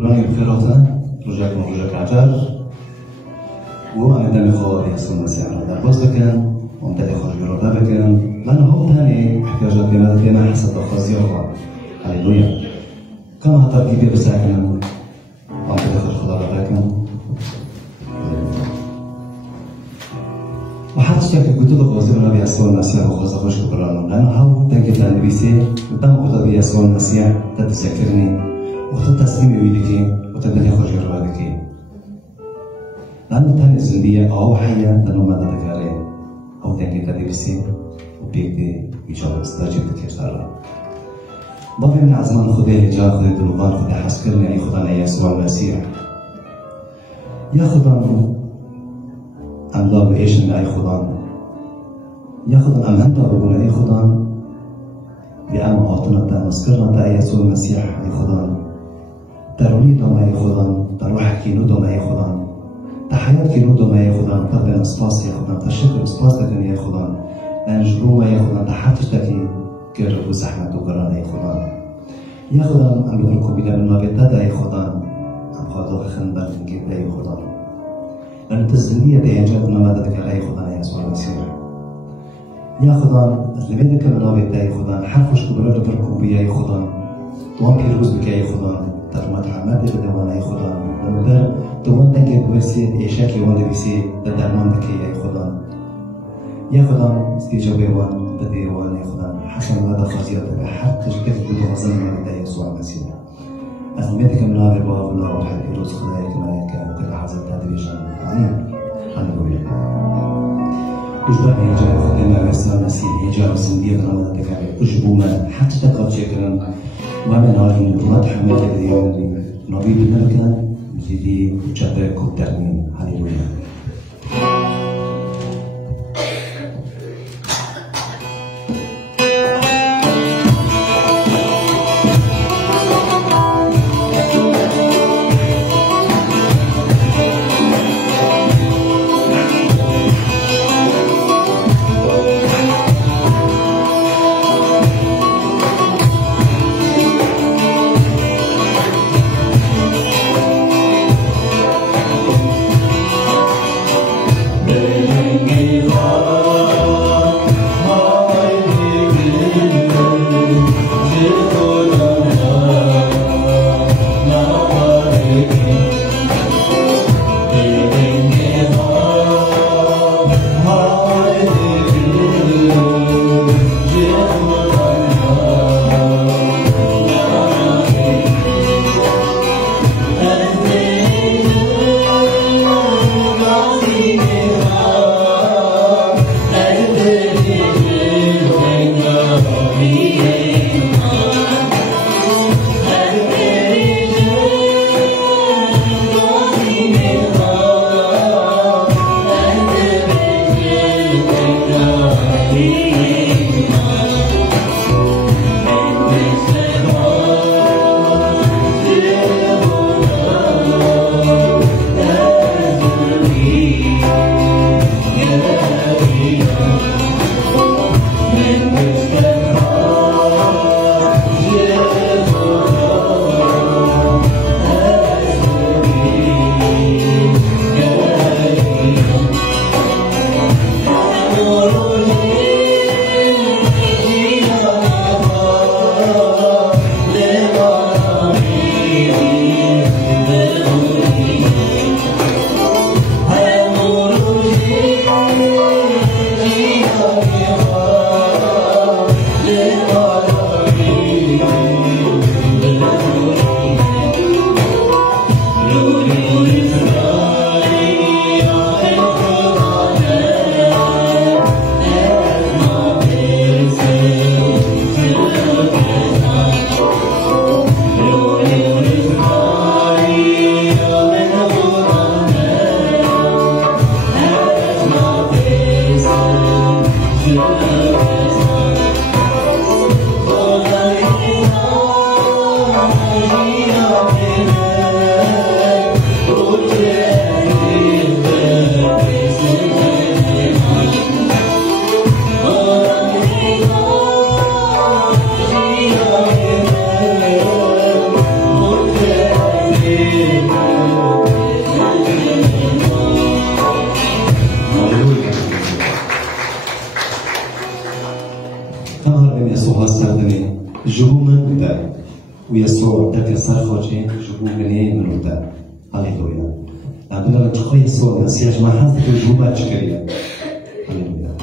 راني بخيراتنا رجعكم رجعك عجل وأنا دمي خواري يسون مسيحنا در باز بكن ومتدي خرج يرودا بكن لأنه هو تاني احتياجات دينا حسب أخوازي أخوة هللويا كما هتر كيبير بساكن ومتدي خرج خضار بكن وحتى شكل قلت له خوزي النبي يسوع المسيح وخوزي خوش كبرانو لأنه هو تنكت لأن بيسي قدام قدر يسوع المسيح تتذكرني وتتسليمي ويدكي وتدني خرج يرودا لأنه تاني الزندية أو حياة لأنه ما ندك عليه أو تاني تدرسي وبيكتي ويشاف استاجر كتير ضافي من عزمان خديه جا خدي دلوغان خدي حسكرني يعني خدانا يسوع المسيح يا خدان أم لا بإيش من أي خدان يا خدان أم أنت ربنا أي خدان بأم أعطنا تمسكرنا تا يسوع المسيح أي خدان تروني دوم أي خدان تروح كينو دوم أي خدان تحيات كينو دوم أي خدان تبين سباس يا خدان تشكر سباس لكن يا خدان أنجرو يا خدان تحتش تكي كرب وزحمة وقران يا خدان يا خدان أم بدركم بلا من ما بيتدا يا خدان أم خاطر خندق نجيب يا خدان لأن تزنية ديانجاتنا ما دتك على يا خدان يا يسوع المسيح يا خدان اللي بدك من ما بيتدا يا خدان حرفش كبرنا بركم بيا يا خدان توان بيروز بك يا خدان ترمت حماد بدوانا يا خدان لما توان تنجد برسي إيشاكي وانا بيسي تدعمان بك يا خدان يا خدان استجابة وان بدي وان يا خدان حسن مدى خزيرتك حتى شكلت بتوازن من بداية يسوع المسيح أزمتك من هذا الباب الله وحد يروز خدايك ملايكا وكل حزب تدريجا آمين هللويا أجبر يجاب خدنا يسوع المسيح يجاب زندية رمضتك عليه أجبونا حتى تقعد شكرا ومن هذه الأمات حماية اليوم نبي بنركان جدي وجابك وترمين هللويا ويسوع دك صرخوجي جبو مني من ودا هللويا عندنا تخوي يسوع المسيح ما حظك الجوبة تشكريا هللويا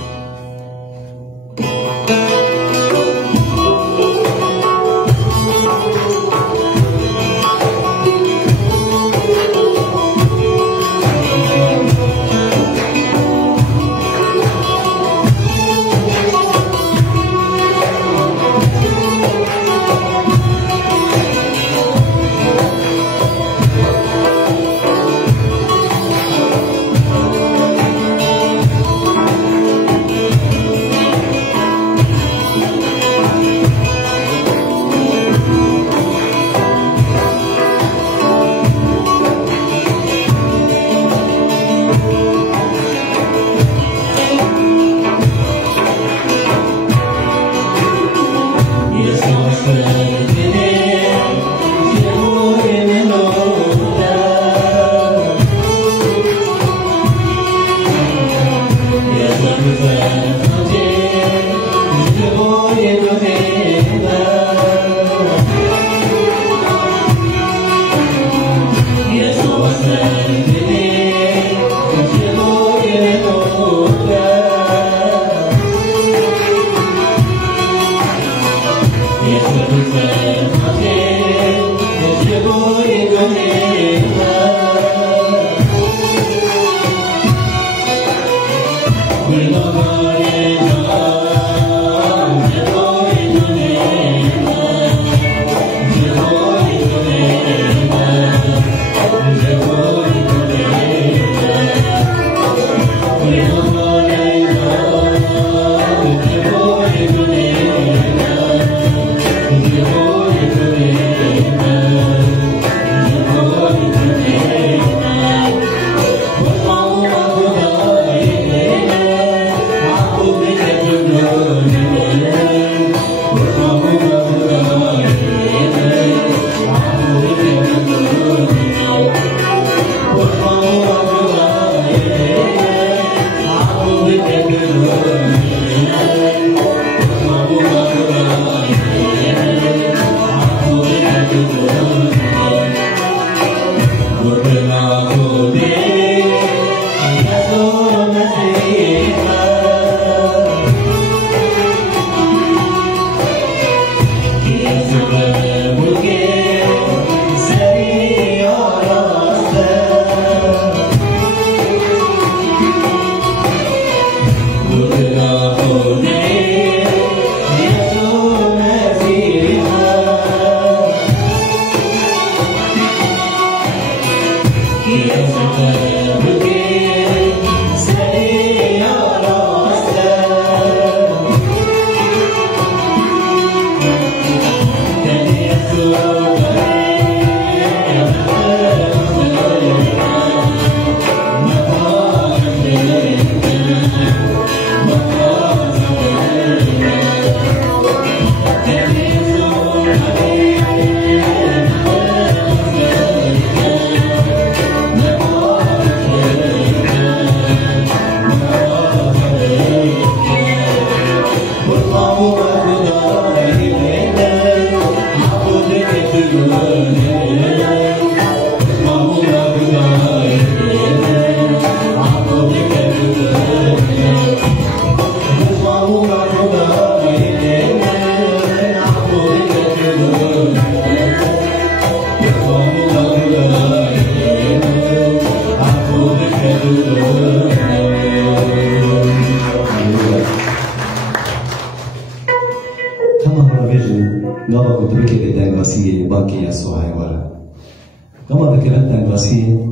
كما ذكرت الوصية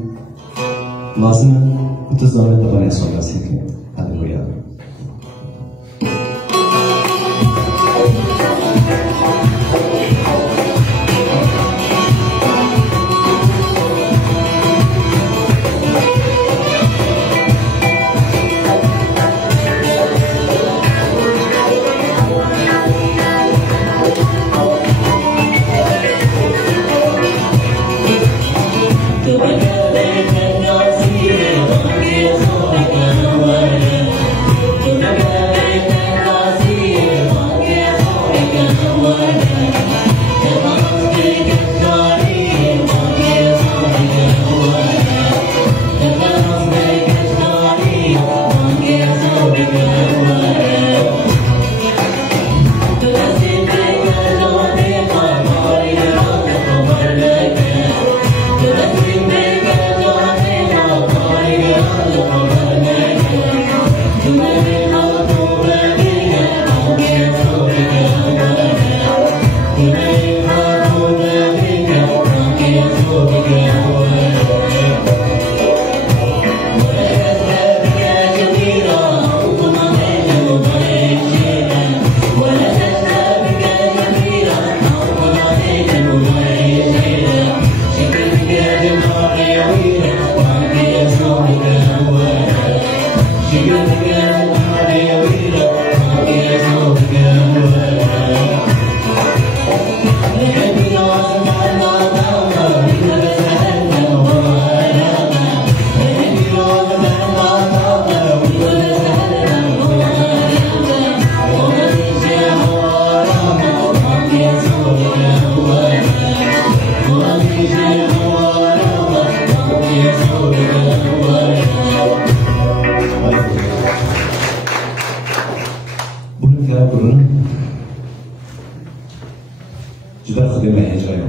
لازم تزامن طبعا يسوع المسيح هللويا We're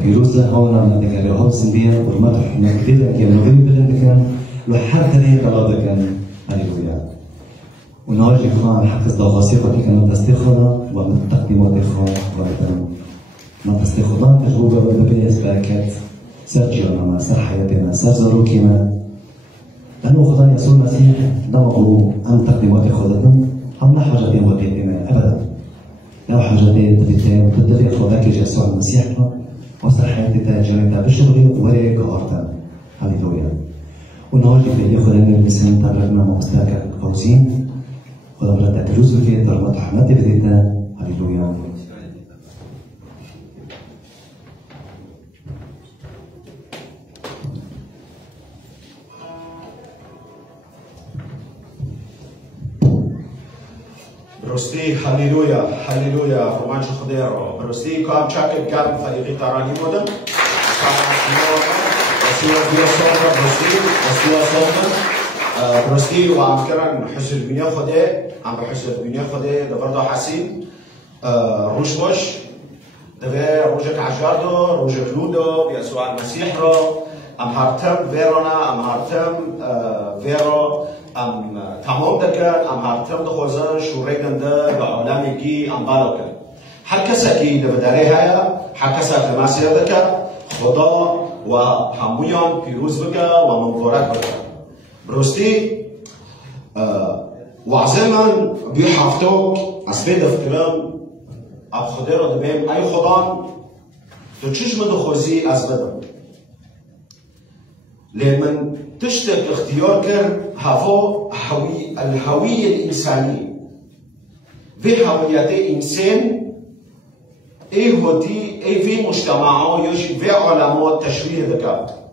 بيروزة هون عم نتكلم هون سنديا والمطرح نكتير كي نغيب بلندكن لو حتى هي دلادكن هاليلويا ونواجه خان حق الضغاصيق وكان تستخدم ومن تقديمات خان ومن ما تستخدم تجربة بالبيس باكت سجل ما سر حياتنا سر زروكنا لأنه خدان يسوع المسيح دمقوا عن تقديمات خدتنا هم حاجتين وقيتنا أبدا لا حاجتين تدتين تدري خداك يسوع المسيح وسر حياتنا جانتا بشغلي وريك وارتا هاليلويا ونواجه في خدان الاسم تبرنا مستاكا فوزين خدام رد تلوز بكي ترمت حمد بديتنا هاليلويا برستی هلیلویا هلیلویا فرمانش خدایرو برستی کام چاکت گرم فريقي تراني مودم برستی و عم كرن حسر بنيا خدای عم بحسر بنيا خدای دبردا حسين روش باش دبي روجك عجاردو روجك لودو بيسوع المسيح رو ام هارتم فيرونا ام هارتم فيرو ام تمام دكان ام هارتم دخوزن شوريدن ده بعالم جي ام بالوكن هر کسی که دبدره هیا هر کسی که مسیر دکه خدا و همویان پیروز بگه و مبارک بگه برستی وعزه من بی هفتوک از بید افترم اب خدا رو دبیم ای خدا تو چشم دخوزی از بدم لمن تشتك اختيار كر هوا الهوية الإنسانية في هوية إنسان إيه ودي إيه في مجتمعه يجي في علامات تشبيه ذكاء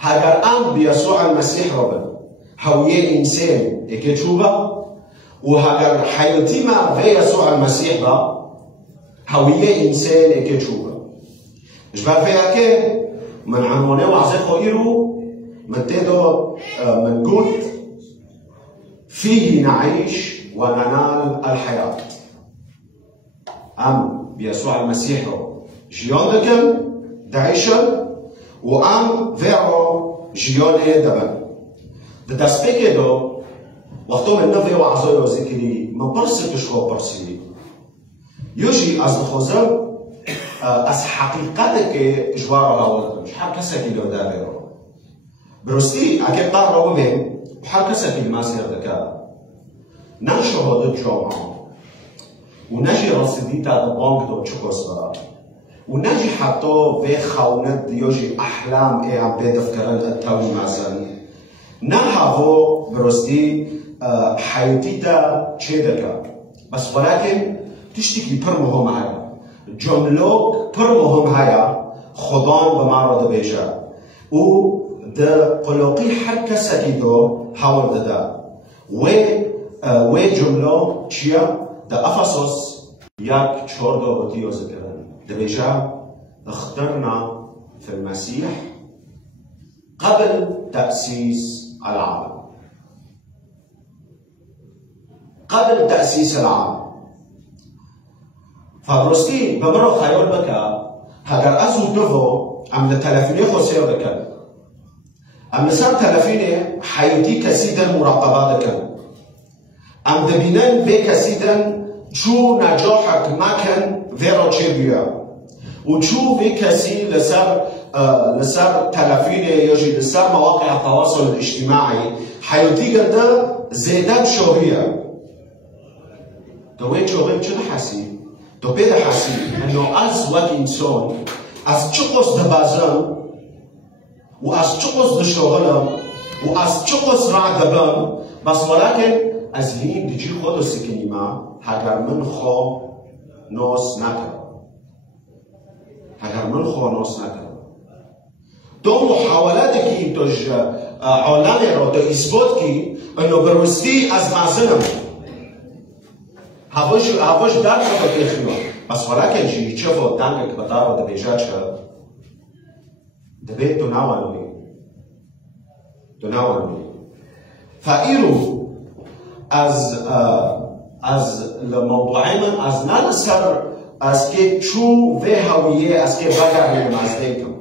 هاجر أم بيسوع المسيح ربنا هوية إنسان إكتشوبة وهاجر حياتي ما في يسوع المسيح با هوية إنسان إكتشوبة إيش بقى فيها كه من عنوانه وعزي خيره من تقدر من قلت فيه نعيش وننال الحياة أم بيسوع المسيح جيان دكن دعيشن وأم فيرو جيان دبن دستبكي دو وقتو من نفي وعزي وذكري من برسي كشو برسي يجي از الخوزر از حقیقت که جوارها ولدمش هر کسی که لو داره رو برستی اگه قرار رو ببین هر کسی که مسیر دکه نه شهادت جامعه و نجی رسیدی تا بانک دو چکوس برای و نجی حتی به خونت دیوجی احلام ام بدفکرن التوی مثلا نه هوا برستی حیاتی تا چه دکه بس ولکن تشتکی پر مهم هست جملوک پر مهم هیا خدان به ما را دبیشه او ده قلوقی هر کسی دو حول داده و جملو چیه؟ ده افسوس یک چهارده بطی و ذکرن دبیشه اخترنا في المسيح قبل تأسيس العالم قبل تأسيس العالم فبرستی بمرو خیال بکا هگر ازو دو ام تلفینی خوصیه بکن ام مثلا تلفینی حیاتی کسیدن مراقبه دکن ام دبینن به کسیدن چو نجاحک مکن ویرا چه بیا و چو به کسی لسر تلفینی یجی لسر مواقع التواصل الاجتماعي حیاتی گرده زیدن شوریه دوی چوغیم چه حسید تو بده حسید انه از وقت انسان از چقص دبازم و از چقص دشتغلم و از چقص رعد دبم بس ولكن از هین دیجی خود سکنی ما هگر من خواه ناس نکرم هگر من خواه ناس نکرم دو محاولات کی تو عالم را تو اثبات کی انه برستی از معزنم هواش در خطا تخیوه بس ولكن جي تشوفوا دانك بطارو دبيجاتشا دبيت تناولني فايرو از الموضوعين از نالسر از که چو و هویه از که بگرده مزدیکم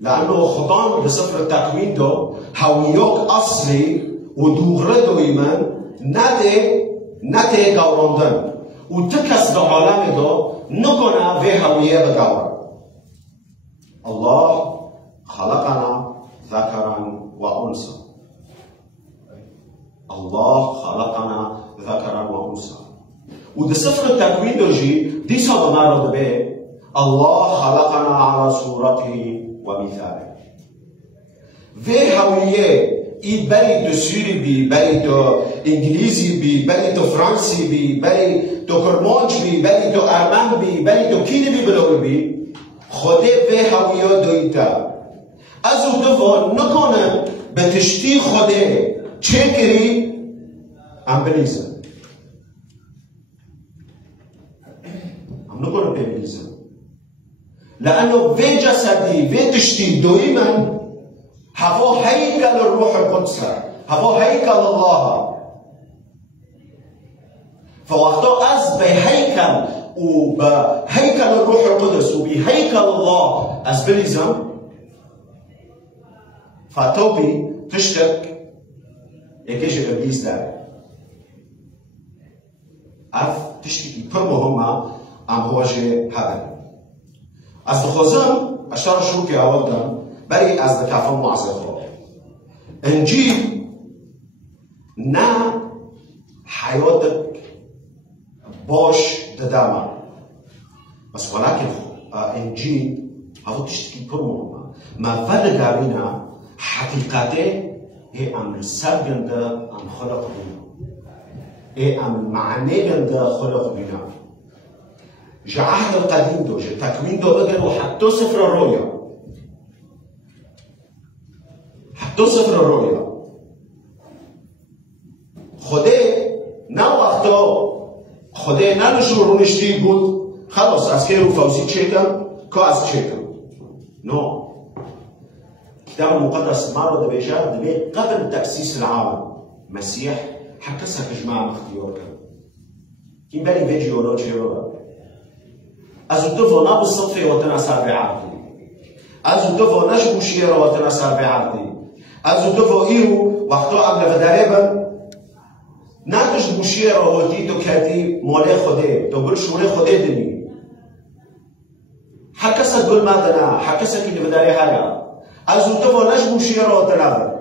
لأنه خدان بسفر التكوين دو هويوك أصلي ودوغره دويمن نده قوراندن وتكس دو عالم دو نكنا في هوية بقور الله خلقنا ذكرا وأنثى الله خلقنا ذكرا وأنثى وده سفر التكوين دو جي دي صدنا رد به الله خلقنا على صورته ومثاله في هوية ای بری تو سوری بی، بری تو انگلیزی بی، بری تو فرانسی بی، بری تو کرمانچ بی، بری تو ارمن بی، بری تو کینی بی بلوی بی خوده به هویه دویتا از او دفع نکنه به تشتی خوده چه کری ام بلیزم ام نکنه به بلیزم لأنه في جسدي في تشتي دويما هو هيكل الروح القدس هو هيكل الله فوقتا از بهيكل وبهيكل الروح القدس وبهيكل الله از بليزم فتوبي تشتك يكيش إبليس دار اف تشتكي پر مهمة ام هواجه هذا از دخوزم اشتر شو که اولدم بری از دکافم معزفه انجیل نه حیاتك باش ددامه بس ولكن انجیل هذا تشتكي پر مهمه ما فرد قابينا حقيقته هي ام سرگنده ام خلق بنا هي ام معنيگنده خلق بنا جا عهد القديم دو جا تكوين دو بقر وحتى سفر الرؤيا حتى سفر الرؤيا خده نا وقتا خده نا نشور نشتی بود خلاص از که رو فوزی چیکم که از چیکم نو كتاب المقدس مرة دبيجا دبي قبل تأسيس العالم مسيح حكسها كجماعة اختيار كان كين بالي فيجي ولا جيرو ازو دفو نا بالصدفة وتناسى بعبدي ازو دفو نجبو شيرا وتناسى بعبدي ازو دفو ايرو وقتو قبل فداريبا ناتجبو شيرا وتيتو كاتي مولي خده تو برشوري خده دني حكسها تقول ما دنا حكسها كي فداري هايا ازو دفو نجبو شيرا وتناسى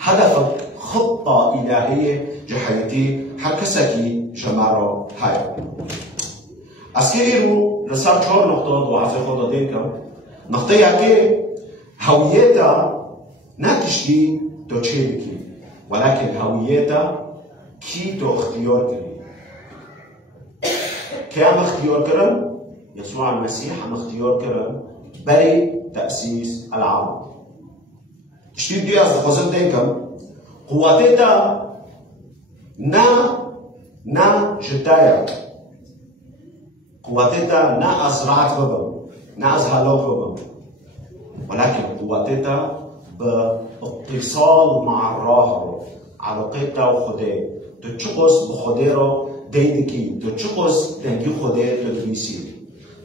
هدفك خطة إلهية جحيتي حكسكي جمارو هايا اسكيرو لسار 4 نقطة وعفي خطة دينكم نقطة يحكي هويتا نتشكي تو تشيبكي ولكن هويتا كي تو اختيار كري كام اختيار كرن يسوع المسيح ام اختيار كرن بري تأسيس العالم تشتي دي أصدقائي دينكم قواتيتا نا جدايا قواتيتا نا أزرعت ببم نا أزهلوك ببم ولكن قواتيتا باتصال مع الراهب علاقتها وخده تشخص بخده دينكي تشخص دنگي خده للميسي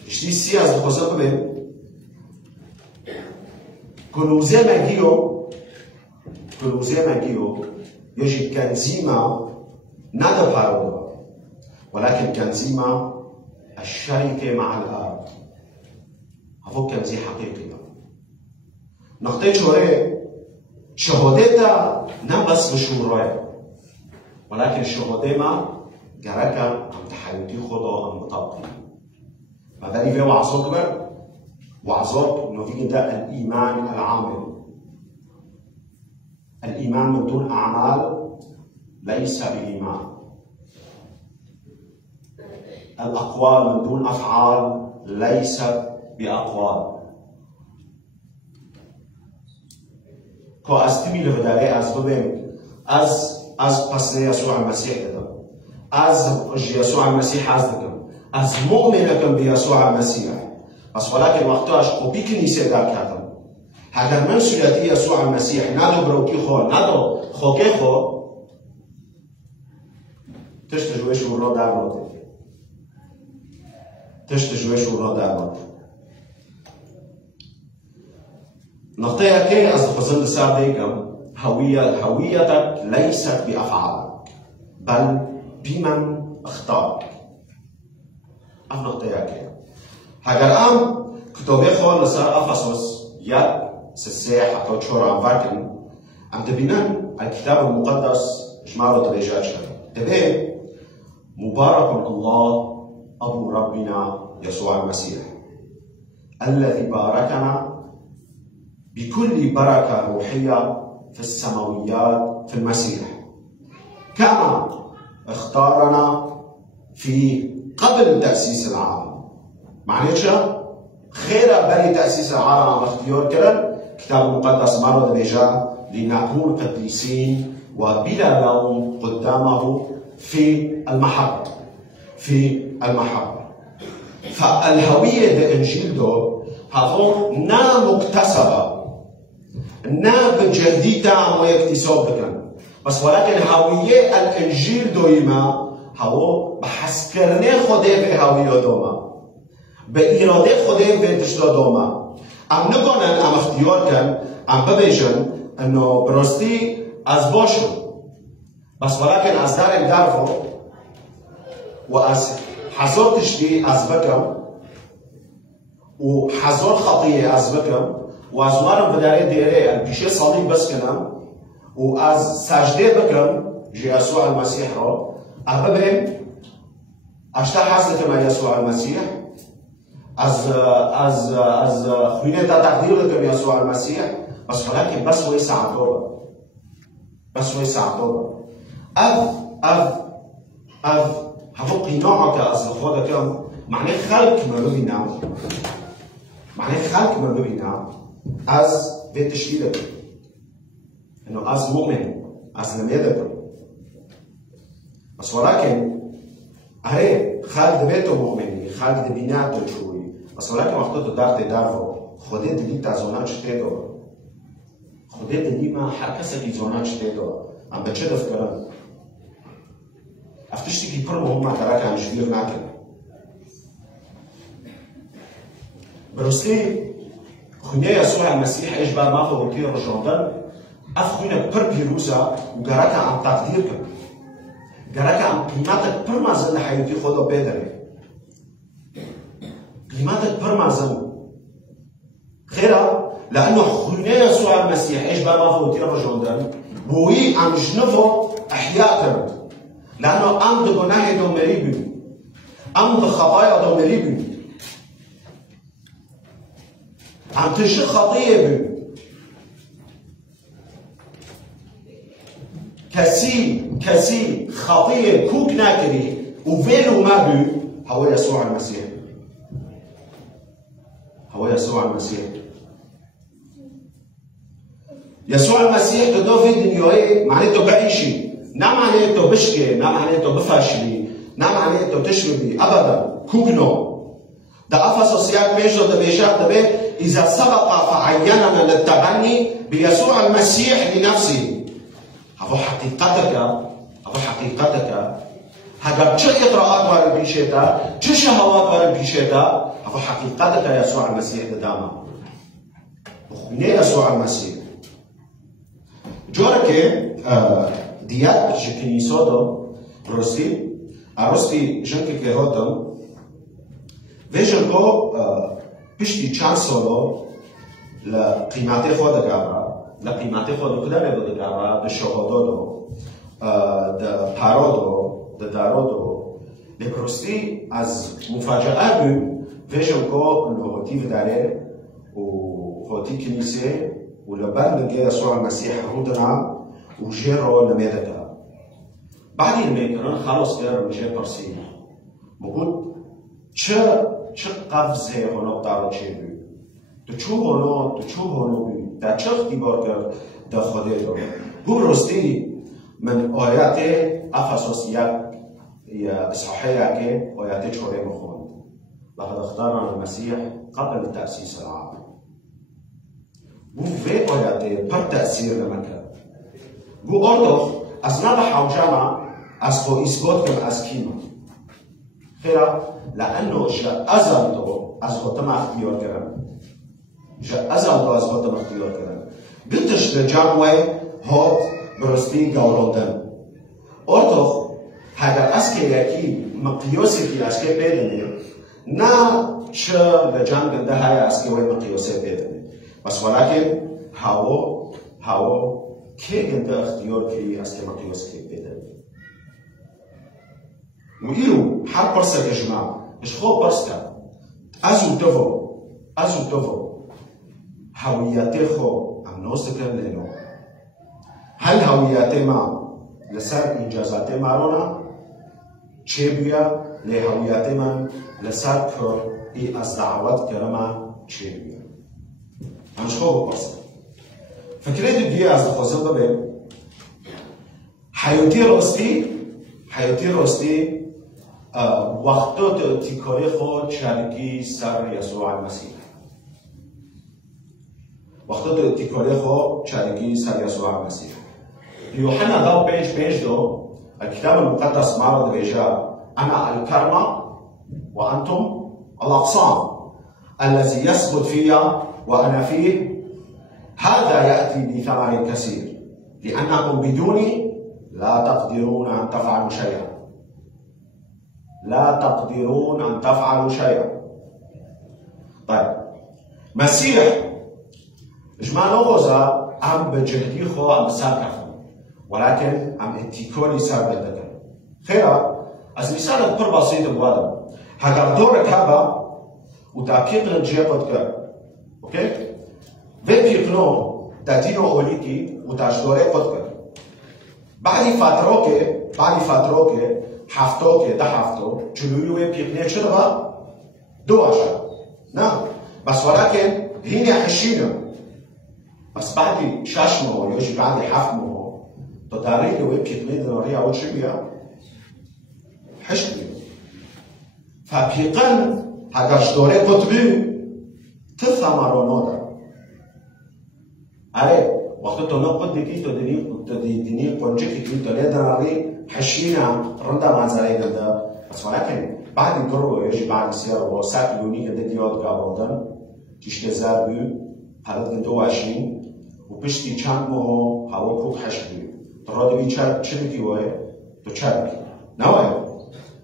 اشتي سي أصدقائي ببم كنوزي ماجيو يجي كنزيمة نادى بارودة ولكن كنزيمة الشركة مع الآب هفو كنزي حقيقية نقطة شهادتا نبس بشورة ولكن شهادة ما جركا عم تحيوتي خدا عم بطبقي ماذا لي في وعظات كبير وعظات نوفيجن ده الإيمان العامل الإيمان من دون أعمال ليس بإيمان الأقوال من دون أفعال ليس بأقوال كو أستمي لفداري أزببين از پسنه يسوع المسيح ده از يسوع المسيح أزدكم از مؤمنكم بيسوع المسيح بس ولكن وقتاش قبي كنيسة دار كاتم هذا من سلطة يسوع المسيح نادو بروكي خو نادو خوكي خو تشتجوش ورا دار روتي تشتجوه شورنا دارمات نقطة كي أصدقائي السابق ديكم هويتك ليست بأفعالك بل بمن اختارك. نقطة كي هاگر ام كتابي خال لسر أفسس يد سسيح حتى تشور عن فاكن ام تبينن الكتاب المقدس جمعه تبيجات تبي مبارك الله أبو ربنا يسوع المسيح الذي باركنا بكل بركة روحية في السماويات في المسيح كما اختارنا في قبل تأسيس العالم. معناتها خير بري تأسيس العالم عم اختيار كرن كتاب المقدس مرة بيجا لنكون قديسين وبلا لوم قدامه في المحبة فالهوية الإنجيل دو هذون نا مكتسبة نا بجهديتا ويكتساب بكن بس ولكن هوية الإنجيل دوما هو بحسكرني خده في هوية دوما بإرادة خده في تشتا دوما ام نکنن ام اختیار کن ام ببیشن انو براستی از باشم بس ولكن از دارم دارفو و از هزار تشتی از بکم و هزار خطیه از بکم و از وارم بداره دیره پیشه صلیب بس کنم و از سجده بکم جي يسوع المسيح رو أببهم أشتا حصلت مع يسوع المسيح از خوينة تقدير لكم يسوع المسيح بس ولكن بس هو يساعدوه هفو قناعك از خودكم معنى خلق ما ببينا از بتشكيلك انه از مؤمن از نميذجك بس ولكن هي خالد بيته مؤمني خالد بيناته شوي بس ولكن وقته دارفو خودت دي تازونات شتيدو خودت دي ما حركسه دي زونات شتيدو ام بچه دفكرن افتشتي كي پر مهمه تراك عن شوير ناكل برسلي خوينه يسوع المسيح ايش بار ما فوق كتير رجعتن اف خوينه پر بيروزا وقراك عن تقديرك قراك عن قيمتك پر مازن حياتي خدا بدري قيمتك پر مازن خيرا لانه خوينه يسوع المسيح ايش بار ما فوق كتير رجعتن بوي عم جنفو احياء كرد لانه ام دو گناه دو مريبي ام دو خطايا دو مريبي عم تنشق خطيه بي كسي خطيه كوك ناكري وفينو ما بي هو يسوع المسيح يسوع المسيح تدو في دنياي معناته بعيشي نا معناته بشكي نا معناته بفشلي نا معناته تشربي ابدا كوكنو ده افسس ياك بيجو ده بيجاب ده إذا سبق فعيننا للتبني بيسوع المسيح لنفسه هذا حقيقتك هذا چه اطراءات وارد بيشيتا چه شهوات وارد بيشيتا هذا حقيقتك يسوع المسيح قدامه وخوينه يسوع المسيح جورك ديات جكنيسو دو رستي جنك كهودم ويجنكو بشتي چند سالو لقيمتي خود گابرا لقيمتي خود کدام بود گابرا د شهادا دو د پارا دو د دارا دو لپرستی از مفاجأه بو ویژن کو لوهوتی داره و هوتی کنیسه و لبند يسوع المسيح رودنا و جيرو نميدك بعد الميكرن خلاص غير مجي برسي موجود چه قفزه هنو دارو چه بی تو چو هنو بی در چه اختیبار کرد در خوده دارو بو رستی من آیت افسوس یک اصحاحه که آیت چوره مخوند لقد اختارنا المسيح قبل تأسيس العالم بو في آیت پر تأثیر نمکر بو اردوخ از نبح و جمع از خو ایسگات کم از کیما خيرا لأنه جا أزلتو أزغطم اختيار كرم جا أزلتو أزغطم اختيار كرم قلتش لجانوي هات برستی گاوروندن ارتو هگر اسکی یکی مقیاسی که اسکی پیدنی نه چه لجان گنده های اسکی وی مقیاسی پیدنی بس ولکن هاو که گنده اختیار که اسکی مقیاسی پیدنی و ایرو هر پرسه کشما اش خوب پرسه ازو دوو هویتی خو امنوست کن لینو هل هویتی ما لسر انجازات ما رونا چه بیا لهویتی من لسر کر ای از دعوت کرما چه بیا همش خوب بپرسه فکرت دیگه از خوزم ببین حیاتی راستی وقتا تیکاری خود شرکی سر یسوع المسیح وقتا تیکاری خود شرکی سر یسوع المسیح يوحنا داو بيج دو الكتاب المقدس معرض بيجا أنا الكرمة وأنتم الأغصان الذي يثبت فيا وأنا فيه هذا يأتي بثمر كثير لأنكم بدوني لا تقدرون أن تفعلوا شيئا طيب مسيح إجماع نغوزا أم بجهدي خو أم بسار ولكن عم اتكالي سر بدك خيرا از مثال پر بسيط بوادم هاگر دورك هبا وتعقيق الجيبت كر اوكي بيقنو تدينو اوليكي وتاجدوري قد كر بعد فتروك هفتو ده هفتو جلويو بيقنيه چرا دو عشر نعم بس ولكن هنا حشينه بس بعد 6 ماه يجي بعد 7 ماه تداري لو بيقنيه دنوري او چه بيا حشبي فبيقن هاگرش دوره قطبی تثمرانه اره وقتی تو نقد دیگی تو دینی قنچه که تو لیدناری حشینا رنده منظره گنده بس ولكن بعد الدرو يجي بعد سير وساعات يوني كده ديود قابلدن تشتي زاربو حالات كنتو 20 وبشتي چند ماه هوا كوك حشبي تراد بي چركي وای تو چركي نوای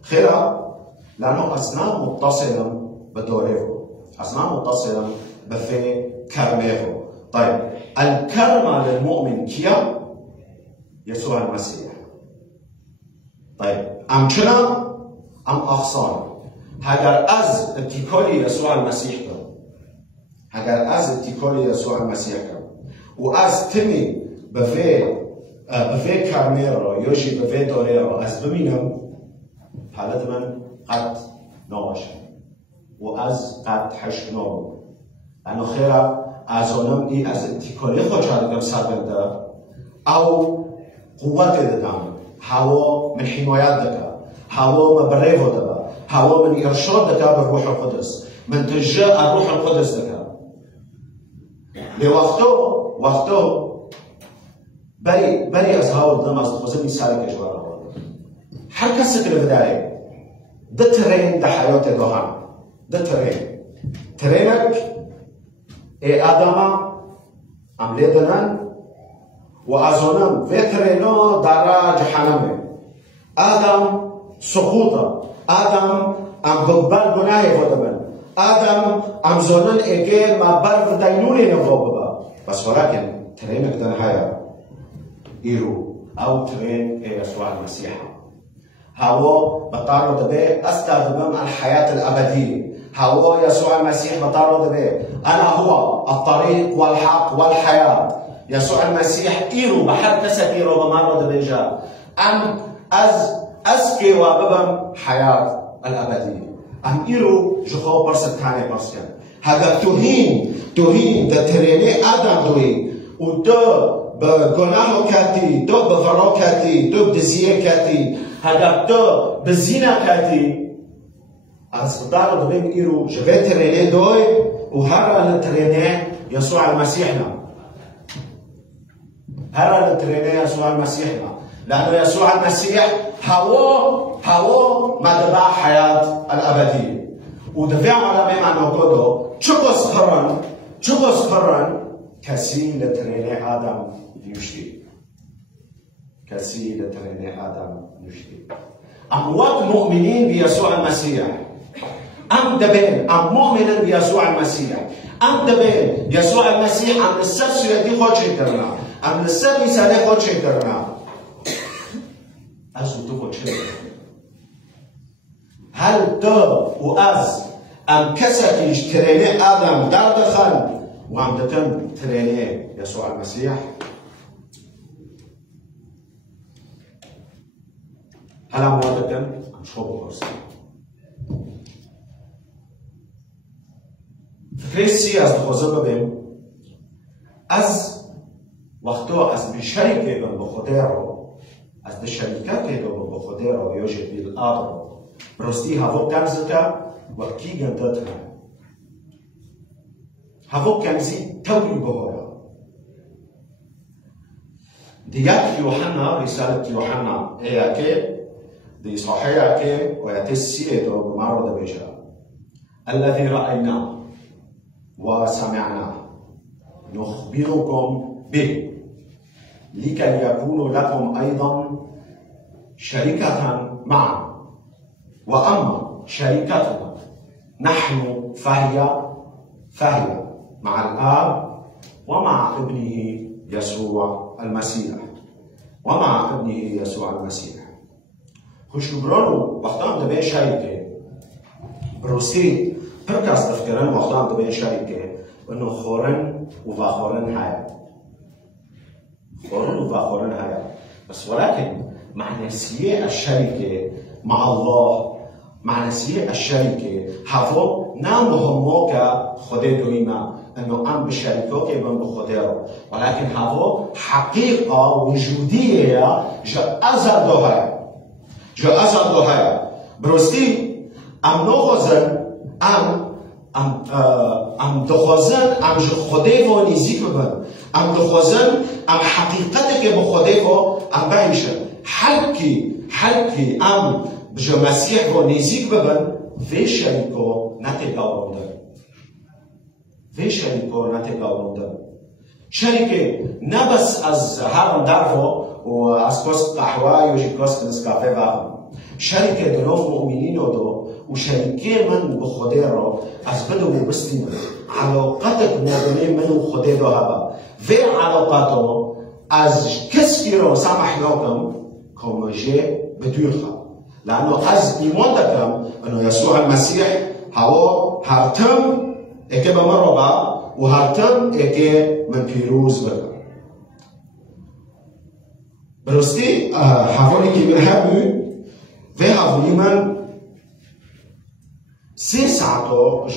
خيرا لأنه أصنام متصلة بدوريه أصنام متصلة بفي كرمه طيب الكرمة للمؤمن كيا يسوع المسيح طيب أم شنا أم أخصان هاگر از اتكالي يسوع المسيح كم هاگر از اتكالي يسوع المسيح كم و از تمي بفي كرمه را يوشي بفي دوريه را از بمينم حالت من قد ناشه و از قد حشب نابو لأنه خيرا ازانم ای از اتکالی خود چهدگم سر بنده او قوت دادم هوا من حمایت دکا هوا من بریو دکا هوا من ارشاد دکا بر روح القدس من تجاه الروح القدس دکا لوقتو بری از هوا دادم از خوزم سر کشور هر کسی که بداره ده ترين ده حياة دوهان ده ترينك اي آدم ام ليدنان و ازونم في ترينو دارا جهنمه آدم سقوطا آدم ام بقبال گناه ودبن آدم ام زونن ايجي ما برف دينوني نفوبا بس ولكن ترينك ده نهاية ايرو او ترين اي يسوع المسيح هوا بطارو دبي استخدم الحياة الأبدية هوا يسوع المسيح بطارو دبي أنا هو الطريق والحق والحياة يسوع المسيح إيرو بحر كسك إيرو بمارو دبي جا أم أزكي وببم حياة الأبدية أم إيرو جخو برسك تاني برسك هذا توهين ده تريني آدم دوي ودو بگناه کتی تو بفرا کتی تو بدزیه کتی هدف تو بزینا کتی از خدا رو دویم ایرو جوه ترینه دوی و هر ترینه يسوع المسيحنا لأنه يسوع المسيح هو مدبع حياة الأبدية. ودفع على معنى نقوله چوكوس قرن كسي لتريني آدم يشتي. كسي لتريني آدم يشتي. أموات مؤمنين بيسوع المسيح. أم دبين أم مؤمنا بيسوع المسيح. أم دبين يسوع المسيح أم السبس يدي خوشي كرنا. أم السبس يسالي خوشي كرنا. أزو تبو چه؟ هل تو وأز أم كسكيش تريني آدم در دخل وأم دتم تريني يسوع المسيح؟ هل أم وادكم؟ أم شو بقرصي؟ فكريسي از دخوزه ببیم از وقتو از بشریکه بم بخوده رو از دشریکته رو بخوده رو یوجد بالآب رو برستی هفو کنزتا وکی گندت هم هفو کنزی توی بهورا دیگه یوحنا رسالت یوحنا که دي صحيحة كي ويتسيئ بمعرض بيجا الذي رأيناه وسمعناه نخبركم به لكي يكون لكم أيضا شركة معنا وأما شركتنا نحن فهي مع الآب ومع ابنه يسوع المسيح خوشبرانو وقتان دبین شریکه برستی پرکاس دفتران وقتان دبین شریکه انو خورن و خورن هاي بس ولكن معناسية الشركة مع الله معناسية الشركة هفو نام همو كخده دويما انه ام بشركه كي بم بخده ولكن هفو حقيقة وجودية جا ازر دوهاي برستی ام نخوزن ام دخوزن ام جو خوده و نزیک ببن ام دخوزن ام حقیقت که بخوده و ام بایشن حلکی ام جو مسیح و نزیک ببن وی شریکو نتگاورندن شریکه نبس از هرم درفو و از کس قحوه یا کس نسکافه واقع شركة دلوف مؤمنين ودو وشركة من بخده رو از بدو بستين علاقتك مؤمنين من خده رو هبا في علاقاتو از كسكي رو سامحناكم كومجي بدوخا لأنه از إيمان دكم أنه يسوع المسيح هو هرتم اكي بمربا وهرتم اكي من بيروز بكم برستي حفوني كي برهبو و هفونی من 3 ساعتو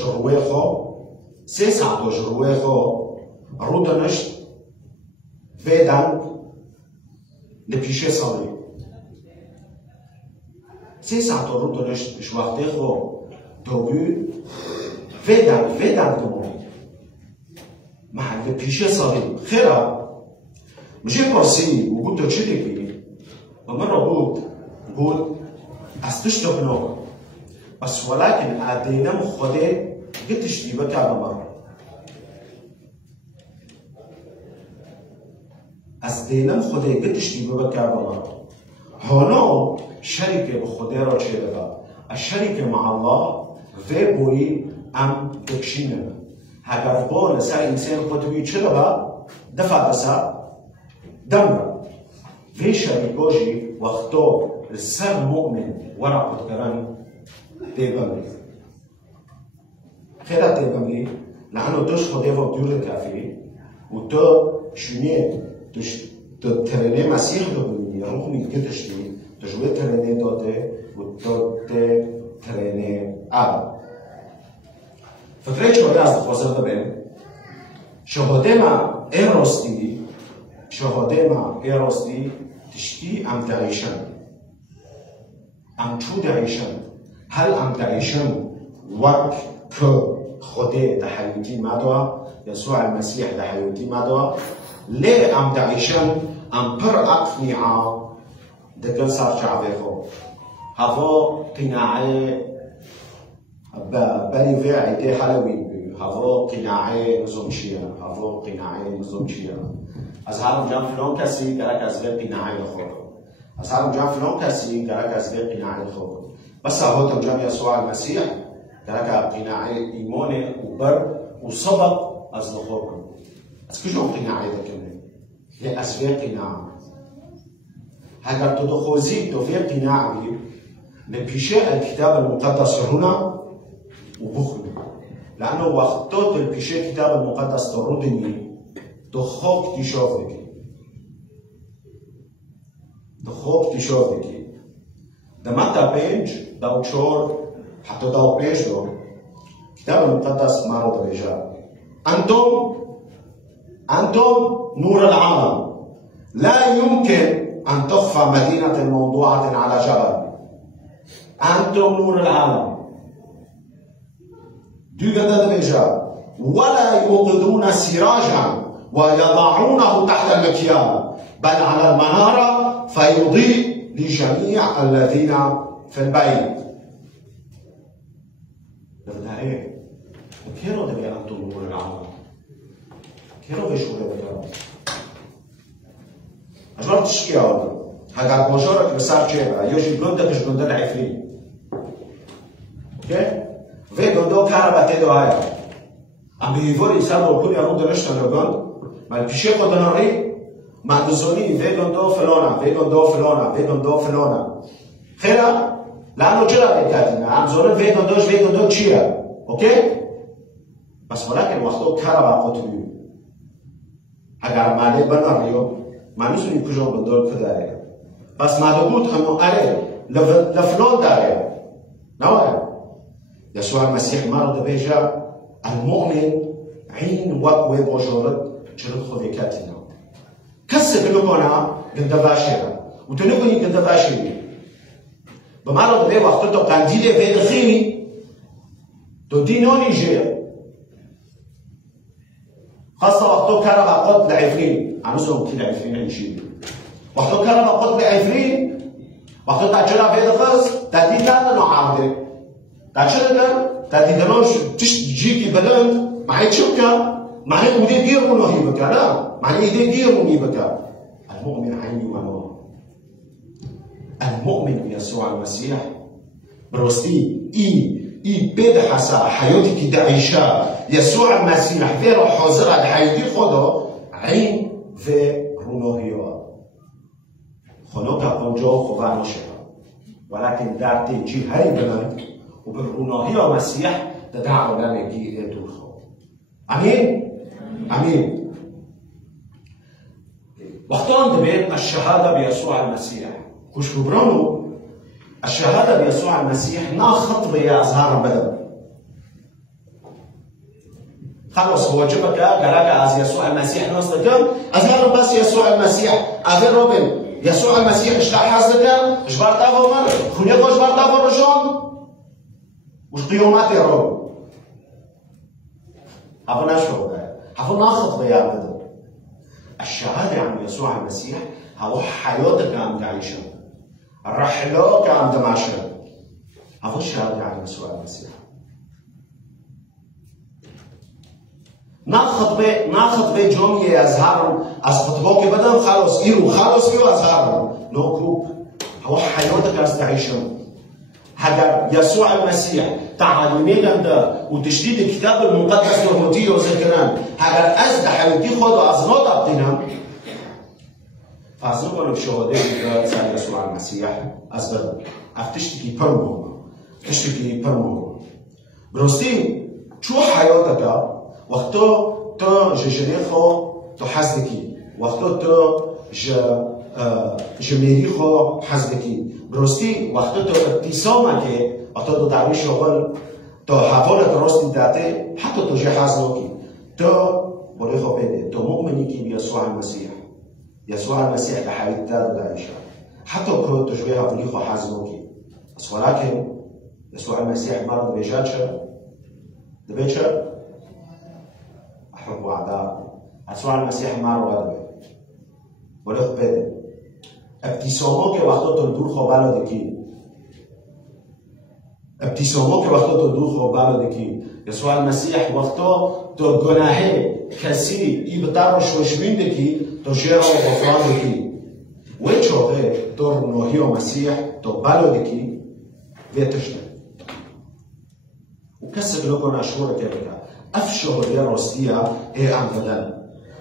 جروه خو رو دنشت ویدن لپیشه سالی 3 ساعتو رو دنشت شوخته خو دوبو ویدن دمونی محل لپیشه سالی خیره مجھے پرسی و بود تو چی دیگی و من رو بود استشتغ نوع بس ولكن ادينا مخده قلتش دي بكا بمر ازدينا مخده قلتش دي بكا بمر هنا شركة بخده را چه بقى الشركة مع الله في بوي ام تكشيننا هاگر بون سر انسان خطوي چه بقى دفع دسا دمرا في شركة جي وقتو السر مؤمن ورا قدران تيبملي خيرا تيبملي لأنه توش خديفة بدور كافي وتو شنية تريني مسيح دوبني رغم كتشتي تجوي تريني دوتي وتو تريني أب فكرة شهودة از دخوزر دبين شهودة ما إيروستي تشتي أم تعيشن ام چو تعيشن هل ام تعيشن وقت خده تحيوتي مدوا يسوع المسيح تحيوتي مدوا ليه ام تعيشن ام پر اقنعة دكان صار شعبيخو هفو قناعي بني في عيدي حلوين هفو قناعي نظام شيعة هفو قناعي نظام شيعة أزهار جام فلان كسي قالك أزغير قناعي لخوض أزهار جام فلان كسي قالك أزغير قناعي لخوض بس هو ترجم يسوع المسيح قالك قناعي إيماني وبر وصبر أزلخوض بس كجو قناعي ده كمان هي أزغير قناعي هذا تدخوزي توفير قناعي لبيشاء الكتاب المقدس هنا وبخل لأنه وقتات البيشاء الكتاب المقدس تردني دخوك تشوفك دخوك تشوفك دما تابنج داوشور حتى داو بيشو الكتاب المقدس ما رد بيجا أنتم نور العالم لا يمكن أن تخفى مدينة موضوعة على جبل أنتم نور العالم ولا يوقدون سراجا ويضعونه تحت المكيال بل على المنارة فيضيء لجميع الذين في البيت كيرو دبي أنتم نور العالم كيرو بيشو دبي أجرب تشكي هذا بوجورك بسار شيء يجي جندك جند العفرين اوكي في جندو كهرباء تدو هاي ام بيفور يسابو كل يوم درشت لجند ما بيشي قدناري ما دزوني في جندو فلونا في جندو فلونا في جندو فلونا خيرا لانه جرى بتاعنا عم زون في جندو تشيا اوكي بس ولكن وقتو كهرباء قطبي اگر مالي بناريو ما نسوني كجو بندور كده بس ما دقوت انه اري لفلون داري نوع يسوع المسيح مرض بيجا المؤمن عين وقوي بوجورد جرد خذيكاتنا كسب لقونا قد باشرة وتنقني قد باشرة بمرض بي وقتو قنديلي في دخيني تو دينوني جير خاصة وقتو كرم قد لعفرين عنصهم كي لعفرين انشيلي وقتو كرم قد لعفرين وقتو تاجرها في دخص تدي كان معارضة تاجرها تدي دروش جيكي بلند معي تشبكة معي ودي دير منوهي بكا لا معي دي دير منوهي بكا المؤمن عيني ومنوه المؤمن بيسوع المسيح بروستي اي بيد حسا حياتي كي تعيشها يسوع المسيح في روح حاضرة لحياتي خدا عين في رونوهيا خنوكا قنجو خوانو شها ولكن در تيجي هاي بلند وبالرونوهيا مسيح تدعو لنا كي ادول خو امين امين وقتان دبيت الشهادة بيسوع المسيح كوش كبرانو الشهادة بيسوع المسيح نا خطبة يا أزهار بدل خلص هو جبك قالك از يسوع المسيح نصدقم أزهار بس يسوع المسيح أغير روبن يسوع المسيح اشتاح حزدك جبار تافو مر خنيقو جبار تافو رجون وش قيومات يا روب هفو نشو هفو نا خطبة يا بدل الشهادة عن يسوع المسيح هو حياتك عم تعيشها الرحلة كعم تماشى هذا الشهادة عن يسوع المسيح ناخذ بجميع أزهار أسقطبوك بدل خلاص إيرو خلاص فيه أزهار نو كروب هو حياتك أستعيشهم هذا يسوع المسيح تعلمين أنت وتشديد الكتاب المقدس ورمتيه وذكران هذا أزد حياتي خذوا أزنات أبطينا فازم کنم شهاده بگذار سر يسوع المسيح از بدن افتشتکی پرمو تشتکی پرمو براستی چو حیاتك وقتا تو ججريخو تو حزدكي وقتا تو جميريخو حزدكي براستی وقتا تو ابتسامك وقتا تو دعوی شغل تو حوالك راستی داته حتى تو جه حزنوكي تو بريخو بده تو مؤمني كي بيسوع المسيح يسوع المسيح لحياة دار وعيشة حتى كنت تشبيها بليخو حازموكي بس ولكن يسوع المسيح مرض بيجاتشا دبيتشا أحب أعداء يسوع المسيح مرض وليخ بده ابتسامه که وقتا تو دور خواه بلده ابتسامه که وقتا تو دور خواه بلده کی يسوع المسيح وقتا تو گناهه کسی ای بتر رو شوشمینده کی تو شیر رو غفران کی و چوغه تو رونوهی و مسیح تو بلده کی ویتشنه و کسی بلو کنه شوره که بگه اف شهوده راستیه ای ام بدن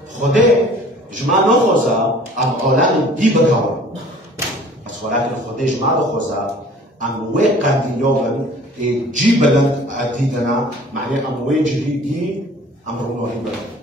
خوده جمع نخوزه ام عالم دی بگوه از ولكن خوده جمع نخوزه ام وی قندیلوغن جی بلند عدیدنا معنی ام وی جهیدی ام رونوهی بلند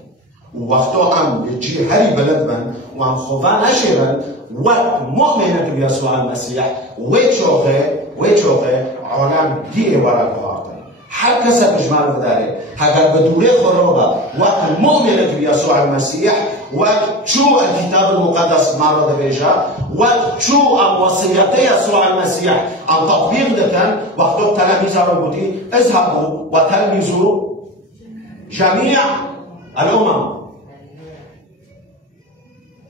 و وقتا ام جي هري بلد من وام خوفان أشيرا ومؤمنة بيسوع المسيح ويشوغي عالم دي ورا كهارتن حتى سبجمال بداري هكذا بدوري خروبة وقت مؤمنة بيسوع المسيح وقت شو الكتاب المقدس مرة بيجا وقت شو وصيتي يسوع المسيح عن تطبيق دكان وقت التلاميذ الربوتي اذهبوا وتلمذوا جميع الأمم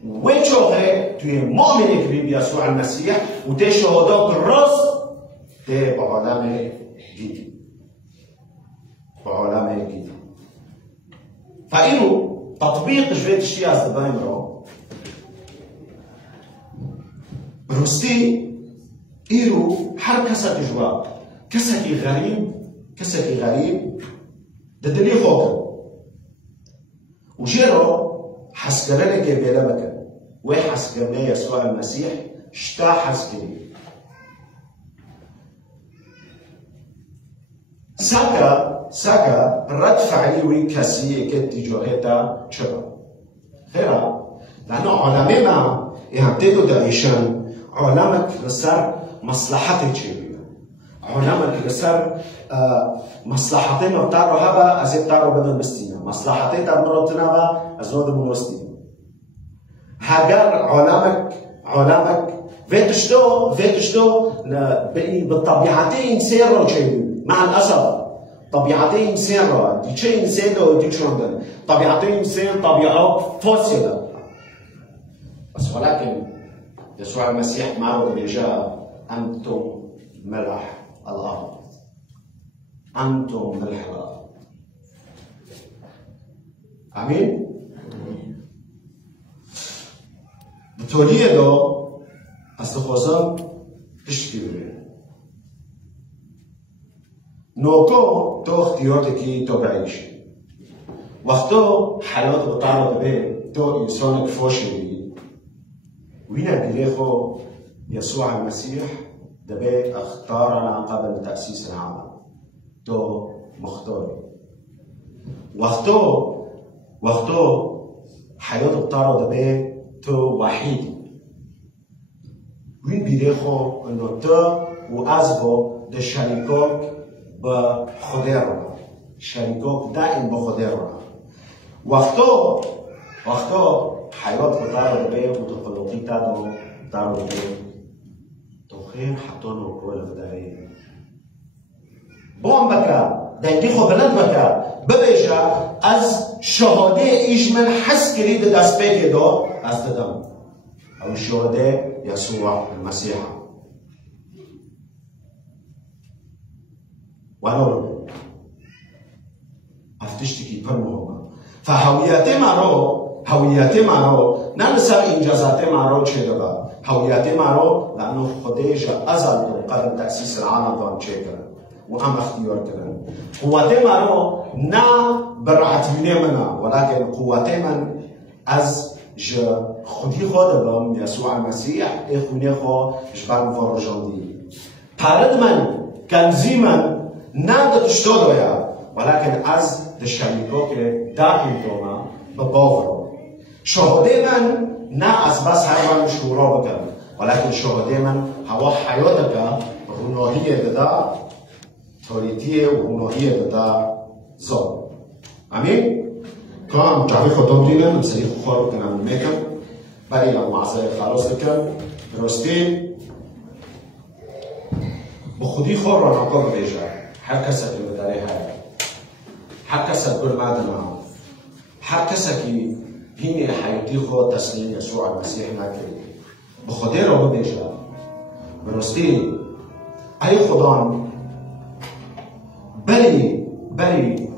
وچوغه توی مؤمنی که بيسوع المسيح و ته شهادات راست ته با عالم گیدی فاینو تطبیق جویت شی از دبایم رو راستی ایرو هر کسا تجوا کسا غریب ددنی خواه و جیرو حسكرنا كبيرة بكا وحسكرنا يسوع المسيح شتا حسكري ساكا رد فعلي وكاسي كتجاهتا شبا خيرا لأنه عالمنا يهمتدو دايشان عالمك لسر مصلحتك شبيبا عالمك لسر مصلحتين وطارو هبا أزيب طارو بدن بستينا مصلحتين تابنو تنابا أزود منوستينا هاجر عالمك فيتشتو بالطبيعتين سيرو شيء مع الأسف طبيعتين سيرو دي شيء سيرو دي شوندن طبيعتين سير طبيعة فاصلة بس ولكن يسوع المسيح معه بيجا أنتم ملح الأرض أنتم ملح الأرض آمين بطوریه دو از تخوازم تشکی بره نوکو تو اختیارت که تو بعیش وقتو حیات بطارت به تو انسان کفاش بی وینا بیلیخو يسوع المسيح دبي اختارنا قبل تأسيس العالم تو مختار وقتو حياة بطارة دبي تو وحيد وين بيدخو انه تو وازبو ده شريكوك بخديرنا شريكوك دائم بخديرنا وقتو حياة بطارة دبي وتخلقي تادو دارو دبي تو خير حطانو كل فدارين بوم بكا دايتيخو بلد بكا ببيجا از شهاده ایش من حس کرید دست پیک دو از دادم او شهاده يسوع المسيح ولو افتشتكي پر مهمه فهویت مرا نه سر انجازات مرا چه دبا هویت مرا لانه خودش ازل قبل تأسيس العالم دان چه کرد و هم اختیار کردن قوت مرا نه برعتینه منه ولكن قوت من از خودی خودم يسوع المسيح خونه خو جبرم فرجاندی پرد من کنزی من نه دتشتو دویا ولكن از دشریکو که داخل دوما بباور شهاده من نه از بس هر من شورا بکن ولكن شهاده من هوا حیاتك روناهی دادا تاریتیه و روناهی دادا زاد امین كان جعفر خطاب دينا نمسلي خخار كنا نميكم بري لو معزة خلاص كان رستين بخودي خور رانا كم بيجا هر كسا كي بداري هاي هر كسا كل ما دنا هر كسا كي هيني حياتي خو تسليم يسوع المسيح ناكل بخوده رو ببیشه براستی ای خدان بری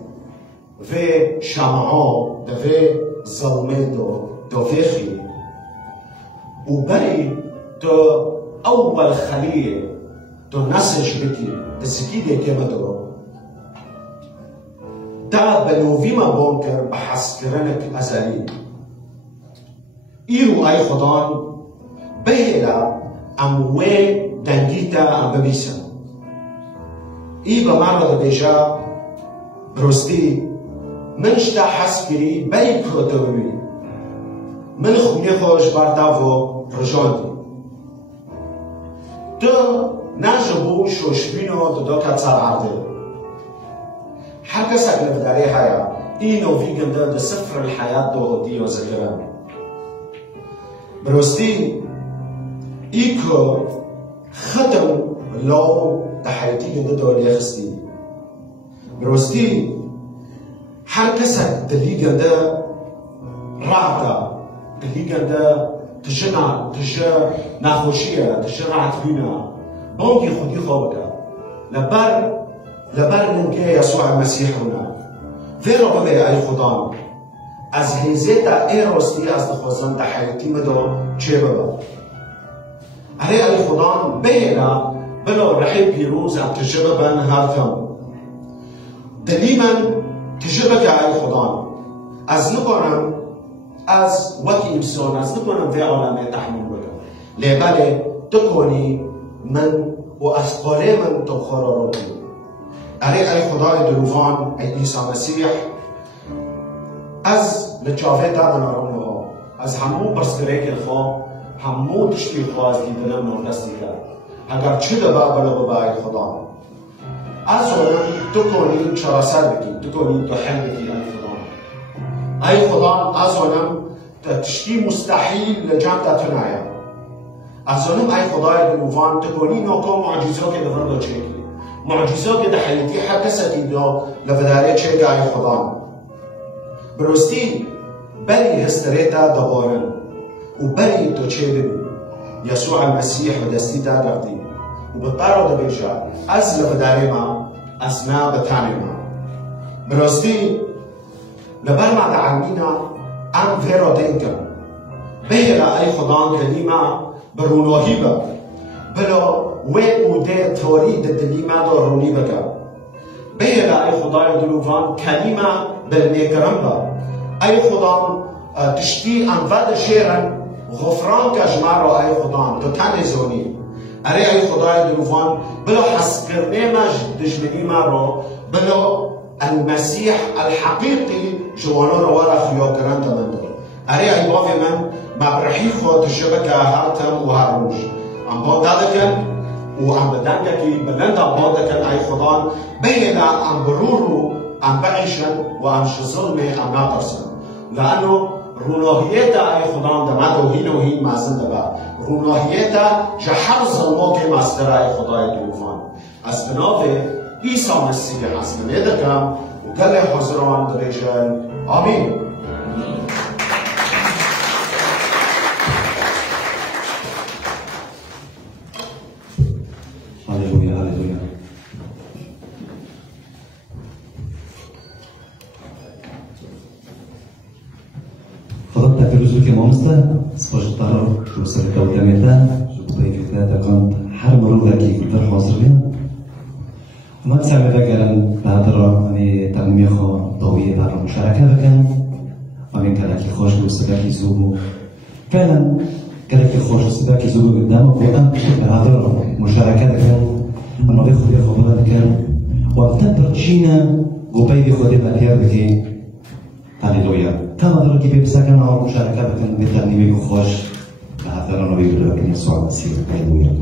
و شمعا دوی ظلمه دو فیخی و بری تو اول خلیه تو نسش بکی تسکیده که مدرو دا بنووی ما بونکر بحث کرنک ازلی ایرو ای خدان بهلا اموه دنگیتا ام ببیسن ای به من را بیجا برستی منش تا حس کری بری کرده ببینی من خونه خوش برداو رجاندی تو نجبو شوشبینو دو کت سر عرده هر کس اگه لفداری حیا اینو ویگنده ده سفر الحیات دو دیو ذکرم برستی ای که ختم لو تحییتی گنده دو لیخستی برستی هر کس دلی گنده رعتا دلی گنده تشنا نخوشیه تشنا عتبینا بانکی خودی خوابکه لبر نمکه یسوع المسیح هنا ویرو ببه ای خدان از هیزیتا ای راستی از دخوازن تحییتی مدو چه ببه اره ای خدان بهنا بلا رحی پیروز ام تجربه بن هرتم دلی من تجربه که ای خدان از نکنم از وکی امسان از نکنم وی عالمه تحمیل بکن لیباله تکونی من و از قاله من تبخارا رو بید اره ای خدای دروفان ای عیسی مسیح از لچاوه دادن آرونه ها از همو برسکره که خواه همو تشتی خواه از دیدنم نردستی کرد اگر چه دبا بلا ببا ای خدا از اونم تو کنی چراسر بکی تو کنی تو حل بکی ای خدا از اونم تشتی مستحیل لجمع تنایا از اونم ای خدای دروفان تو کنی نوکو معجزه که دفرم دو چه معجزه که ده حیاتی حتی ستیدو لفداره چه ای خدا برستی بری هستریتا دوبارن و بری تو چه ببین یسوع المسیح و دستی تا رفتی و بطارو دا بیجا از لفداره ما از نا بتانه ما برستی لبر ما دعالمینا ام فیرو دینکم بهلا ای خدان کلیما برونوهی با بلا وی او ده توری ده دلیما دا رونی بکا بهلا ای خدای دلوفان کلیما بالنیکرم با ای خدان تشتی انفاد شیرن غفران کجمع رو ای خدان تو تنه زونی اره ای خدای دلوفان بلا حس کرنه ما دجمنی ما رو بلا المسيح الحقيقي جوانا روارا خيو كران تمندو اره ای بافي من مبرحي خو تشبكة هارتم و هاروش ام با دادكن و ام بدنگكي بلند ام بادكن ای خدان بينا ام برورو ام بعيشن و ام شظلمي ام ناترسن لانه روناهيتا ای خدان دمدو هينو هين مازن دبا روناهيتا جحر ظلموكي ماستر ای خدای دلوفان از بناوه عیسی مسیح از من ادکم و گل حضران دریجن آمین هللویا هللویا خدا تفیروز که مامسته سپاشت برای روسر کودمیتا جبوی تکان هر مرور که در حاضر بیم ما تسمى ذكرا بهذا يعني تنمية ضوئية بهذا المشاركة كان ومن كذاك خوش واستباك يزوجوا فعلا كذاك خوش واستباك يزوجوا قدامك وأنت بهذا المشاركة كان أنا بياخد هذا كان وأفتكر تشينا وبي بياخد بالهير بكي هاليلويا كما ذلك بيبسكن على المشاركة كان بتنمية خوش بهذا أنا بيقول لك يسوع المسيح هاليلويا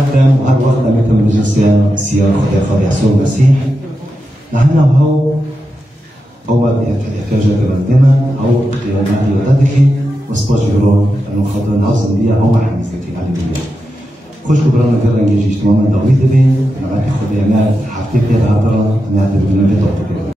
حتى هذا وقت أمريكا من مجلس سيارة خلافة يسوع المسيح نحن هو يحتاج دائما أو قيامة يدرك وسباجيرون المخاطرة نعوز بيا أو محمد زكي على بيا خوش كبرنا كرنا نجيش تماما داوود بين نعرف خدينا حقيقة هذا نعرف بنا بيتوتر